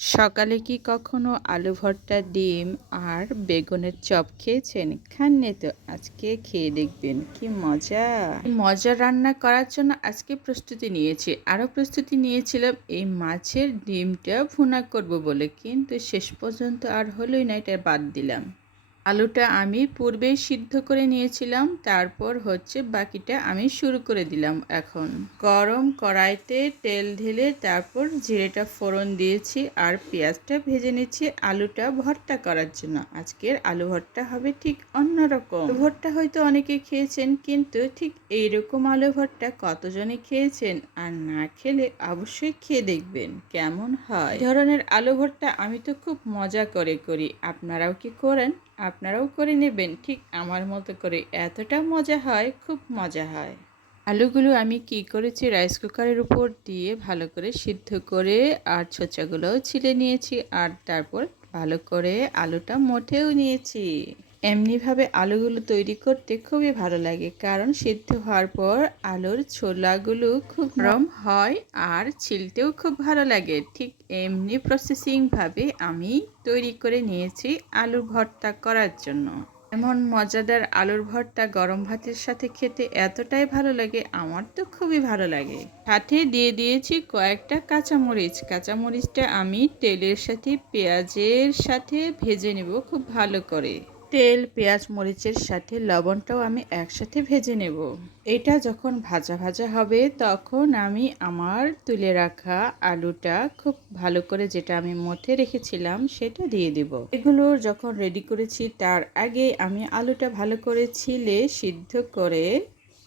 সকালে কি কখনো আলু ভর্তা, ডিম আর বেগুনের চপ খেয়েছেন? খাননি তো আজকে খেয়ে দেখবেন কি মজা। এই মজার রান্না করার জন্য আজকে প্রস্তুতি নিয়েছি। আরও প্রস্তুতি নিয়েছিলাম এই মাছের ডিমটা ভুনা করব বলে, কিন্তু শেষ পর্যন্ত আর হলোই না, এটা বাদ দিলাম। আলুটা আমি পূর্বেই সিদ্ধ করে নিয়েছিলাম, তারপর বাকিটা আমি শুরু করে দিলাম। এখন গরম কড়াইতে তেল ঢেলে তারপর জিরেটা ফোড়ন দিয়েছি আর পেঁয়াজটা ভেজে নিচ্ছি আলুটা ভর্তা করার জন্য। আজকের আলু ভর্তা হবে ঠিক অন্যরকম। আলু ভর্তা হয়তো অনেকে খেয়েছেন, কিন্তু ঠিক এইরকম আলু ভর্তা কতজনে খেয়েছেন? আর না খেলে অবশ্যই খেয়ে দেখবেন কেমন হয়। এই ধরনের আলু ভর্তা আমি তো খুব মজা করে করি, আপনারাও কি করেন? আপনারাও করে নেবেন ঠিক আমার মতো করে, এতটা মজা হয়, খুব মজা হয়। আলুগুলো আমি কি করেছি, রাইস কুকারের উপর দিয়ে ভালো করে সিদ্ধ করে আর ছোচাগুলোও ছিলে নিয়েছি, আর তারপর ভালো করে আলুটা মথেও নিয়েছি। এমনিভাবে আলুগুলো তৈরি করতে খুবই ভালো লাগে, কারণ সিদ্ধ হওয়ার পর আলুর ছোলাগুলো খুব নরম হয় আর ছিলতেও খুব ভালো লাগে। ঠিক এমনি প্রসেসিংভাবে আমি তৈরি করে নিয়েছি আলুর ভর্তা করার জন্য। এমন মজাদার আলুর ভর্তা গরম ভাতের সাথে খেতে এতটাই ভালো লাগে, আমার তো খুবই ভালো লাগে। সাথে দিয়ে দিয়েছি কয়েকটা কাঁচামরিচ। কাঁচামরিচটা আমি তেলের সাথে পেঁয়াজের সাথে ভেজে নেব খুব ভালো করে। তেল, পেঁয়াজ, মরিচের সাথে লবণটাও আমি একসাথে ভেজে নেব। এটা যখন ভাজা ভাজা হবে তখন আমি আমার তুলে রাখা আলুটা খুব ভালো করে, যেটা আমি মথে রেখেছিলাম, সেটা দিয়ে দেব। এগুলো যখন রেডি করেছি তার আগে আমি আলুটা ভালো করে ছিলে সিদ্ধ করে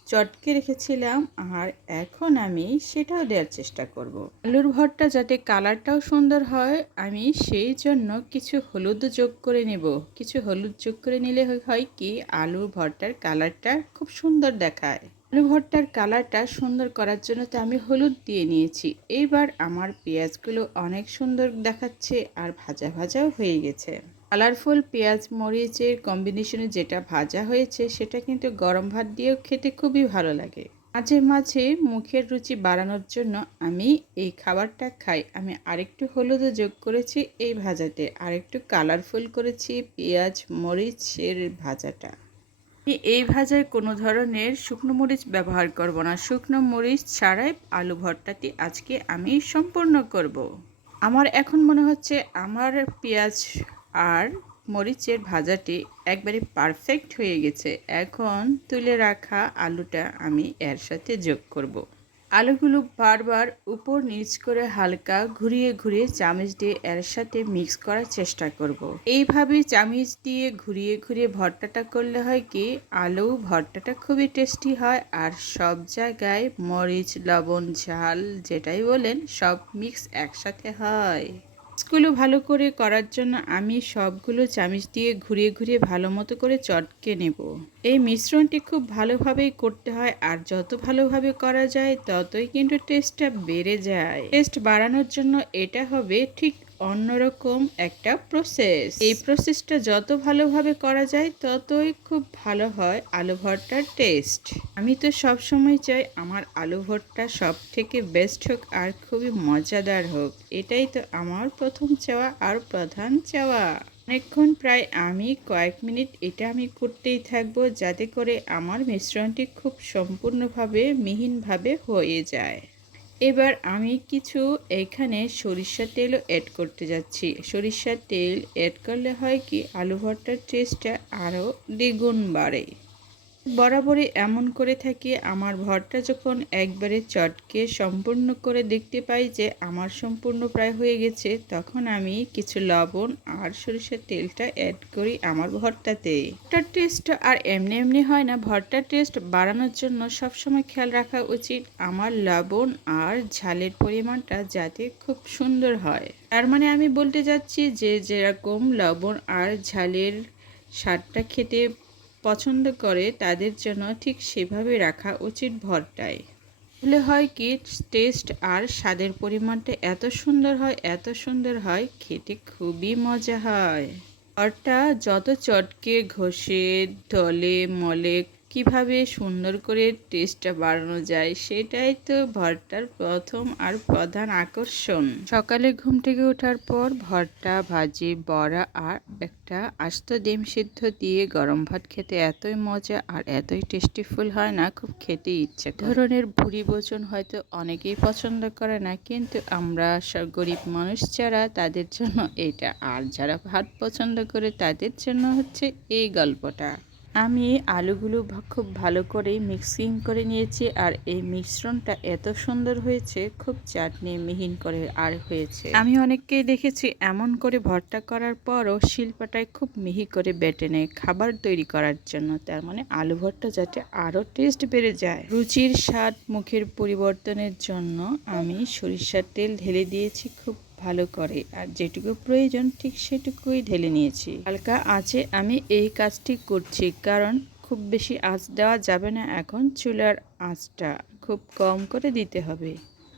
চটকে রেখেছিলাম, আর এখন আমি সেটাও দেওয়ার চেষ্টা করব। আলুর ভর্তা যাতে কালারটাও সুন্দর হয়, আমি সেই জন্য কিছু হলুদ যোগ করে নেব। কিছু হলুদ যোগ করে নিলে হয় কি, আলুর ভর্তার কালারটা খুব সুন্দর দেখায়। আলু ভর্তার কালারটা সুন্দর করার জন্য তো আমি হলুদ দিয়ে নিয়েছি। এইবার আমার পেঁয়াজগুলো অনেক সুন্দর দেখাচ্ছে আর ভাজা ভাজাও হয়ে গেছে। কালারফুল পেঁয়াজ মরিচের কম্বিনেশনে যেটা ভাজা হয়েছে সেটা কিন্তু গরম ভাত দিয়েও খেতে খুবই ভালো লাগে। মাঝে মাঝে মুখের রুচি বাড়ানোর জন্য আমি এই খাবারটা খাই। আমি আরেকটু হলুদও যোগ করেছি এই ভাজাতে, আরেকটু কালারফুল করেছি পেঁয়াজ মরিচের ভাজাটা। আমি এই ভাজায় কোনো ধরনের শুকনো মরিচ ব্যবহার করব না। শুকনো মরিচ ছাড়াই আলু ভর্তাটি আজকে আমি সম্পূর্ণ করব। আমার এখন মনে হচ্ছে আমার পেঁয়াজ আর মরিচের ভাজাটি একবারে পারফেক্ট হয়ে গেছে। এখন তুলে রাখা আলুটা আমি এর সাথে যোগ করব। আলুগুলো বারবার উপর নিচ করে হালকা ঘুরিয়ে ঘুরিয়ে চামচ দিয়ে এর সাথে মিক্স করার চেষ্টা করব। এইভাবে চামচ দিয়ে ঘুরিয়ে ঘুরিয়ে ভর্তাটা করলে হয় কি, আলু ভর্তাটা খুবই টেস্টি হয়, আর সব জায়গায় মরিচ লবণ ঝাল যেটাই বলেন সব মিক্স একসাথে হয়। মাছগুলো ভালো করে করার জন্য আমি সবগুলো চামচ দিয়ে ঘুরিয়ে ঘুরিয়ে ভালো মতো করে চটকে নেব। এই মিশ্রণটি খুব ভালোভাবেই করতে হয়, আর যত ভালোভাবে করা যায় ততই কিন্তু টেস্টটা বেড়ে যায়। টেস্ট বাড়ানোর জন্য এটা হবে ঠিক অন্যরকম একটা প্রসেস। এই প্রসেসটা যত ভালোভাবে করা যায় ততই খুব ভালো হয় আলু ভর্তার টেস্ট। আমি তো সব সময় চাই আমার আলু ভর্তা সব থেকে বেস্ট হোক আর খুবই মজাদার হোক। এটাই তো আমার প্রথম চাওয়া আর প্রধান চাওয়া। অনেকক্ষণ প্রায় আমি কয়েক মিনিট এটা আমি করতেই থাকবো, যাতে করে আমার মিশ্রণটি খুব সম্পূর্ণভাবে মিহিনভাবে হয়ে যায়। এবার আমি কিছু এখানে সরিষার তেলও অ্যাড করতে যাচ্ছি। সরিষার তেল অ্যাড করলে হয় কি, আলু ভর্তার টেস্টটা আরও দ্বিগুণ বাড়ে। বরাবরই এমন করে থাকি, আমার ভর্তা যখন একবারে চটকে সম্পূর্ণ করে দেখতে পাই যে আমার সম্পূর্ণ প্রায় হয়ে গেছে, তখন আমি কিছু লবণ আর সরিষার তেলটা অ্যাড করি আমার ভর্তাতে। ভর্তার টেস্ট আর এমনি এমনি হয় না, ভর্তার টেস্ট বাড়ানোর জন্য সবসময় খেয়াল রাখা উচিত আমার লবণ আর ঝালের পরিমাণটা যাতে খুব সুন্দর হয়। তার মানে আমি বলতে যাচ্ছি যে যেরকম লবণ আর ঝালের স্বাদটা খেতে পছন্দ করে তাদের জন্য ঠিক সেভাবে রাখা উচিত ভর্তায়। তাহলে হয় কি, টেস্ট আর স্বাদের পরিমাণটা এত সুন্দর হয়, এত সুন্দর হয়, খেতে খুবই মজা হয়। ভর্তা যত চটকে ঘষে দলে মলে কিভাবে সুন্দর করে টেস্টটা বাড়ানো যায় সেটাই তো ভর্তার প্রথম আর প্রধান আকর্ষণ। সকালে ঘুম থেকে ওঠার পর ভর্তা, ভাজি, বড়া আর একটা আস্ত ডিম সিদ্ধ দিয়ে গরম ভাত খেতে এতই মজা আর এতই টেস্টিফুল হয় না, খুব খেতে ইচ্ছে করে। ধরনের ভুরি ভোজন হয়তো অনেকেই পছন্দ করে না, কিন্তু আমরা গরিব মানুষ যারা তাদের জন্য এটা, আর যারা ভাত পছন্দ করে তাদের জন্য হচ্ছে এই গল্পটা। আমি আলুগুলো খুব ভালো করে মিক্সিং করে নিয়েছি আর এই মিশ্রণটা এত সুন্দর হয়েছে, খুব চাটনি মিহিন করে আর হয়েছে। আমি অনেককেই দেখেছি এমন করে ভর্তা করার পরও শিলপাটায় খুব মিহি করে বেটে নেয় খাবার তৈরি করার জন্য, তার মানে আলু ভর্তা যাতে আরও টেস্ট বেড়ে যায়। রুচির স্বাদ মুখের পরিবর্তনের জন্য আমি সরিষার তেল ঢেলে দিয়েছি খুব ভালো করে, আর যেটুকু প্রয়োজন ঠিক সেটুকুই ঢেলে নিয়েছি। হালকা আঁচে আমি এই কাজটি করছি, কারণ খুব বেশি আঁচ দেওয়া যাবে না, এখন চুলার আঁচটা খুব কম করে দিতে হবে।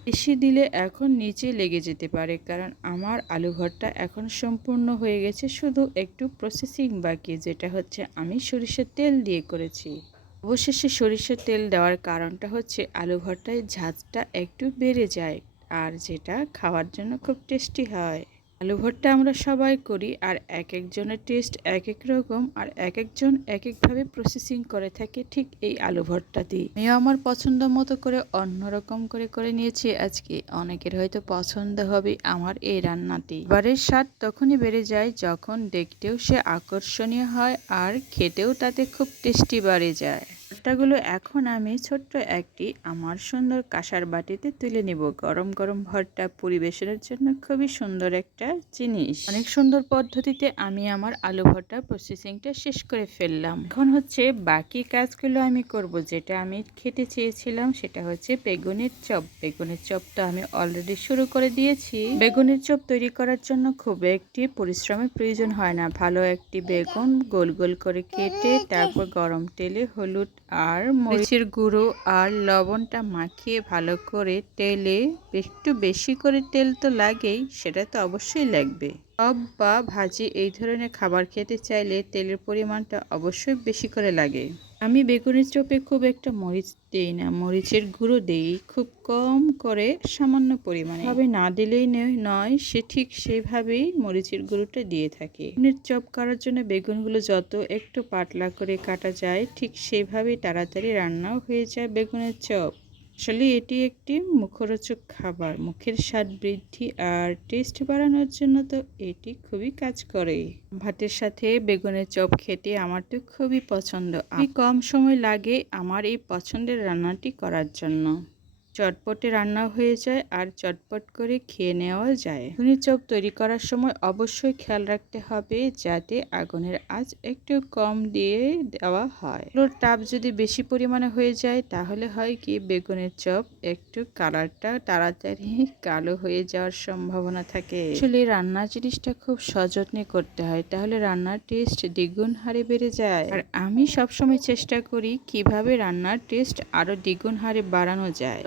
বেশি দিলে এখন নিচে লেগে যেতে পারে, কারণ আমার আলু ভর্তা এখন সম্পূর্ণ হয়ে গেছে, শুধু একটু প্রসেসিং বাকি, যেটা হচ্ছে আমি সরিষার তেল দিয়ে করেছি। অবশেষে সরিষার তেল দেওয়ার কারণটা হচ্ছে আলু ভর্তায় ঝাঁজটা একটু বেড়ে যায়, আর যেটা খাওয়ার জন্য খুব টেস্টি হয়। আলু ভর্তা আমরা সবাই করি, আর এক একজনের টেস্ট এক এক রকম, আর এক একজন এক একভাবে প্রসেসিং করে থাকে ঠিক এই আলু ভর্তা দিয়ে। আমিও আমার পছন্দ মতো করে অন্যরকম করে করে নিয়েছি আজকে। অনেকের হয়তো পছন্দ হবে আমার এই রান্নাটি। এবারের স্বাদ তখনই বেড়ে যায় যখন দেখতেও সে আকর্ষণীয় হয় আর খেতেও তাতে খুব টেস্টি বেড়ে যায়। ভর্তাগুলো এখন আমি ছোট্ট একটি আমার সুন্দর কাঁসার বাটিতে তুলে নেব। গরম গরম ভর্তা পরিবেশনের জন্য খুবই সুন্দর একটা জিনিস। অনেক সুন্দর পদ্ধতিতে আমি আমার আলু ভর্তা প্রসেসিংটা শেষ করে ফেললাম। এখন হচ্ছে বাকি কাজগুলো আমি করব। যেটা আমি খেতে চেয়েছিলাম সেটা হচ্ছে বেগুনের চপ। বেগুনের চপ তো আমি অলরেডি শুরু করে দিয়েছি। বেগুনের চপ তৈরি করার জন্য খুব একটি পরিশ্রমের প্রয়োজন হয় না। ভালো একটি বেগুন গোল গোল করে কেটে তারপর গরম তেলে হলুদ আর মরিচের গুঁড়ো আর লবণটা মাখিয়ে ভালো করে তেলে একটু বেশি করে তেল তো লাগেই, সেটা তো অবশ্যই লাগবে। চপ বা ভাজি এই ধরনের খাবার খেতে চাইলে তেলের পরিমাণটা অবশ্যই বেশি করে লাগে। আমি বেগুনের চপে খুব একটা মরিচ দিই না, মরিচের গুঁড়ো দিই খুব কম করে, সামান্য পরিমাণে। ভাবে না দিলেই নয়, সে ঠিক সেইভাবেই মরিচের গুঁড়োটা দিয়ে থাকে। বেগুনের চপ করার জন্য বেগুনগুলো যত একটু পাতলা করে কাটা যায়, ঠিক সেইভাবেই তাড়াতাড়ি রান্নাও হয়ে যায় বেগুনের চপ। আসলে এটি একটি মুখরোচক খাবার, মুখের স্বাদ বৃদ্ধি আর টেস্ট বাড়ানোর জন্য তো এটি খুবই কাজ করে। ভাতের সাথে বেগুনের চপ খেতে আমার তো খুবই পছন্দ। খুবই কম সময় লাগে আমার এই পছন্দের রান্নাটি করার জন্য। চটপটে রান্না হয়ে যায় আর চটপট করে খেয়ে নেওয়া যায়। বেগুনের চপ তৈরি করার সময় অবশ্যই খেয়াল রাখতে হবে যাতে আগুনের আঁচ একটু কম দিয়ে দেওয়া হয়। আলুর তাপ যদি বেশি পরিমাণে হয়ে যায় তাহলে হয় কি, বেগুনের চপ একটু কালারটা তাড়াতাড়ি কালো হয়ে যাওয়ার সম্ভাবনা থাকে। আসলে রান্নার জিনিসটা খুব সযত্নে করতে হয়, তাহলে রান্নার টেস্ট দ্বিগুণ হারে বেড়ে যায়। আর আমি সবসময় চেষ্টা করি কিভাবে রান্নার টেস্ট আরো দ্বিগুণ হারে বাড়ানো যায়।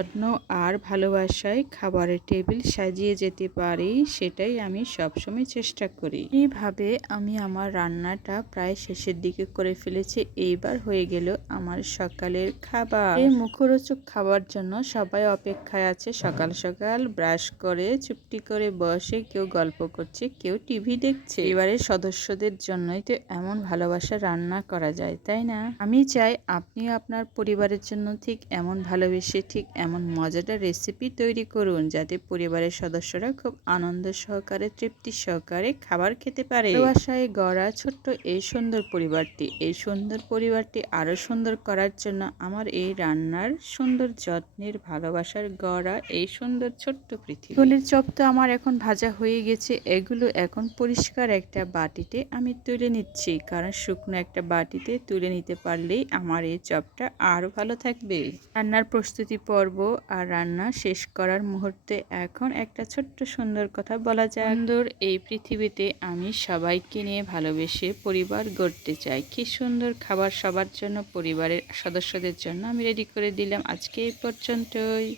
আর ভালোবাসায় খাবারের টেবিল সাজিয়ে যেতে পারি, সেটাই আমি সবসময় চেষ্টা করি। এইভাবে আমি আমার রান্নাটা প্রায় শেষের দিকে করে ফেলেছি। এইবার হয়ে গেল আমার সকালের খাবার। এই মুখরোচক খাবার জন্য সবাই অপেক্ষায় আছে। সকাল সকাল ব্রাশ করে চুপটি করে বসে কেউ গল্প করছে, কেউ টিভি দেখছে। পরিবারের সদস্যদের জন্যই তো এমন ভালোবাসা রান্না করা যায়, তাই না? আমি চাই আপনিও আপনার পরিবারের জন্য ঠিক এমন ভালোবেসে ঠিক এমন মজাদার রেসিপি তৈরি করুন, যাতে পরিবারের সদস্যরা খুব আনন্দ সহকারে তৃপ্তি সহকারে খাবার খেতে পারে। ভালোবাসায় গড়া ছোট্ট এই সুন্দর পরিবারটি আরো সুন্দর করার জন্য আমার এই রান্নার সুন্দর যত্নের ভালোবাসার গড়া এই সুন্দর ছোট্ট পৃথিবী। বেগুনের চপ তো আমার এখন ভাজা হয়ে গেছে, এগুলো এখন পরিষ্কার একটা বাটিতে আমি তুলে নিচ্ছি, কারণ শুকনো একটা বাটিতে তুলে নিতে পারলেই আমার এই চপটা আরো ভালো থাকবে। রান্নার প্রস্তুতি পর্ব আর রান্না শেষ করার মুহূর্তে এখন একটা ছোট্ট সুন্দর কথা বলা যায়। সুন্দর এই পৃথিবীতে আমি সবাইকে নিয়ে ভালোবেসে পরিবার গড়তে চাই। কি সুন্দর খাবার সবার জন্য, পরিবারের সদস্যদের জন্য আমি রেডি করে দিলাম। আজকে এই পর্যন্তই।